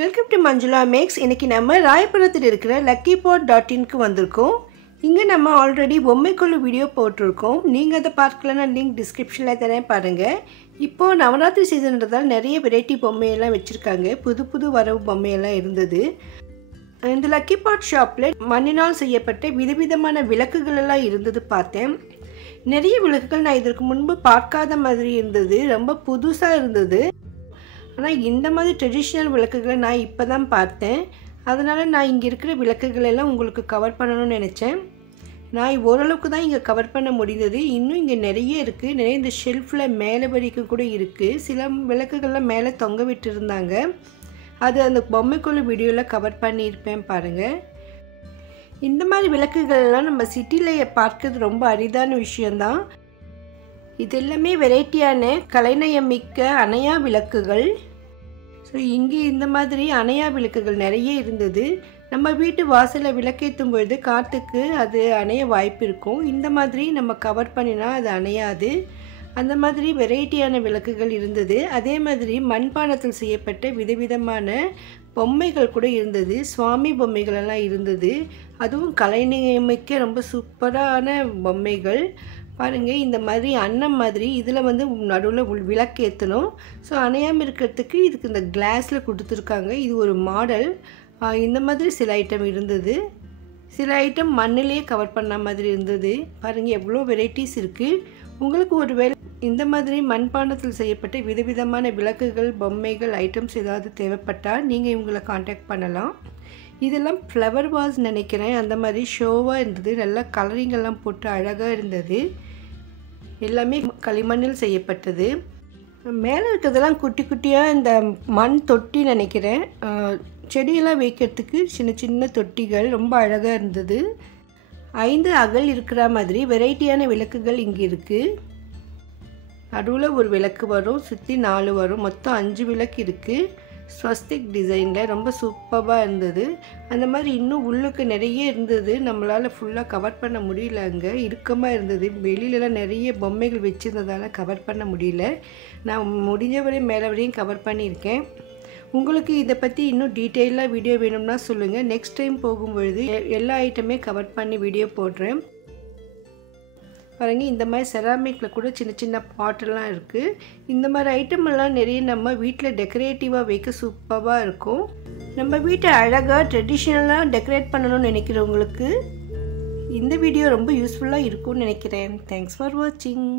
Welcome to Manjula maths. இன்றைக்கி நம்ம ராயபுரத்தில் இருக்கிற luckypot.in வந்திருக்கோம். இங்கே நம்ம ஆல்ரெடி பொம்மைக்குழு வீடியோ போட்டிருக்கோம். நீங்கள் அதை பார்க்கலன்னா லிங்க் டிஸ்கிரிப்ஷனில் தரேன் பாருங்கள். இப்போது நவராத்திரி சீசன்றதால் நிறைய வெரைட்டி பொம்மையெல்லாம் வச்சுருக்காங்க. புது புது வரவு பொம்மையெல்லாம் இருந்தது. இந்த லக்கிபாட் ஷாப்பில் மண்ணினால் செய்யப்பட்ட விதவிதமான விளக்குகள் எல்லாம் இருந்தது பார்த்தேன். நிறைய விளக்குகள் நான் இதற்கு முன்பு பார்க்காத மாதிரி இருந்தது. ரொம்ப புதுசாக இருந்தது. ஆனால் இந்த மாதிரி ட்ரெடிஷ்னல் விளக்குகளை நான் இப்போ தான் பார்த்தேன். அதனால் நான் இங்கே இருக்கிற விளக்குகள் எல்லாம் உங்களுக்கு கவர் பண்ணணும்னு நினச்சேன். நான் ஓரளவுக்கு தான் இங்கே கவர் பண்ண முடிந்தது. இன்னும் இங்கே நிறைய இருக்குது. நிறைய இந்த ஷெல்ஃபில் மேலே வரைக்கும் கூட இருக்குது. சில விளக்குகள்லாம் மேலே தொங்க விட்டு இருந்தாங்க. அது அந்த பொம்மைக்குழு வீடியோவில் கவர் பண்ணியிருப்பேன் பாருங்கள். இந்த மாதிரி விளக்குகள்லாம் நம்ம சிட்டியில் பார்க்கறது ரொம்ப அரிதான விஷயந்தான். இது எல்லாமே வெரைட்டியான கலைநயம் மிக்க அணையா விளக்குகள். ஸோ இங்கே இந்த மாதிரி அணையா விளக்குகள் நிறைய இருந்தது. நம்ம வீட்டு வாசலில் விளக்கேற்றும் பொழுது காற்றுக்கு அது அணைய வாய்ப்பு இருக்கும். இந்த மாதிரி நம்ம கவர் பண்ணினா அது அணையாது. அந்த மாதிரி வெரைட்டியான விளக்குகள் இருந்தது. அதே மாதிரி மண்பானத்தில் செய்யப்பட்ட விதவிதமான பொம்மைகள் கூட இருந்தது. சுவாமி பொம்மைகளெல்லாம் இருந்தது. அதுவும் கலைநயமிக்க ரொம்ப சூப்பரான பொம்மைகள் பாருங்கள். இந்த மாதிரி அன்னம் மாதிரி இதில் வந்து நடுவில் விளக்கு ஏற்றணும். ஸோ அணையாமல் இருக்கிறதுக்கு இதுக்கு இந்த கிளாஸில் கொடுத்துருக்காங்க. இது ஒரு மாடல். இந்த மாதிரி சில ஐட்டம் இருந்தது. சில ஐட்டம் மண்ணிலே கவர் பண்ண மாதிரி இருந்தது. பாருங்கள் எவ்வளோ வெரைட்டிஸ் இருக்குது. உங்களுக்கு ஒரு வேளை இந்த மாதிரி மண்பாண்டத்தில் செய்யப்பட்ட விதவிதமான விளக்குகள் பொம்மைகள் ஐட்டம்ஸ் ஏதாவது தேவைப்பட்டால் நீங்கள் இவங்களை காண்டாக்ட் பண்ணலாம். இதெல்லாம் ஃப்ளவர் வாஸ் நினைக்கிறேன். அந்த மாதிரி ஷோவாக இருந்தது. நல்லா கலரிங்கெல்லாம் போட்டு அழகாக இருந்தது. எல்லாமே களிமண்ணில் செய்யப்பட்டது. மேலே இருக்கிறதெல்லாம் குட்டி குட்டியாக இந்த மண் தொட்டி நினைக்கிறேன். செடியெல்லாம் வைக்கிறதுக்கு சின்ன சின்ன தொட்டிகள் ரொம்ப அழகாக இருந்தது. 5 அகல் இருக்கிற மாதிரி வெரைட்டியான விளக்குகள் இங்கே இருக்குது. நடுவில் ஒரு விளக்கு வரும், சுற்றி 4 வரும். மொத்தம் 5 விளக்கு இருக்குது. ஸ்வஸ்திக் டிசைனில் ரொம்ப சூப்பராக இருந்தது. அந்த மாதிரி இன்னும் உள்ளுக்கு நிறைய இருந்தது. நம்மளால் ஃபுல்லாக கவர் பண்ண முடியல. அங்கே இறுக்கமாக இருந்தது. வெளியிலலாம் நிறைய பொம்மைகள் வச்சுருந்ததால் கவர் பண்ண முடியல. நான் முடிஞ்ச வரையும் மேலே வரையும் கவர் பண்ணியிருக்கேன். உங்களுக்கு இதை பற்றி இன்னும் டீட்டெயிலாக வீடியோ வேணும்னா சொல்லுங்கள். நெக்ஸ்ட் டைம் போகும்பொழுது எல்லா ஐட்டமே கவர் பண்ணி வீடியோ போடுறேன். பாருங்கள் இந்த மாதிரி செராமிக்கில் கூட சின்ன சின்ன பாட்டெல்லாம் இருக்குது. இந்த மாதிரி ஐட்டமெல்லாம் நிறைய நம்ம வீட்டில் டெக்கரேட்டிவாக வைக்க சூப்பராக இருக்கும். நம்ம வீட்டை அழகாக ட்ரெடிஷ்னலாக டெக்கரேட் பண்ணணும்னு நினைக்கிறவங்களுக்கு இந்த வீடியோ ரொம்ப யூஸ்ஃபுல்லாக இருக்கும்னு நினைக்கிறேன். தேங்க்ஸ் ஃபார் வாட்சிங்.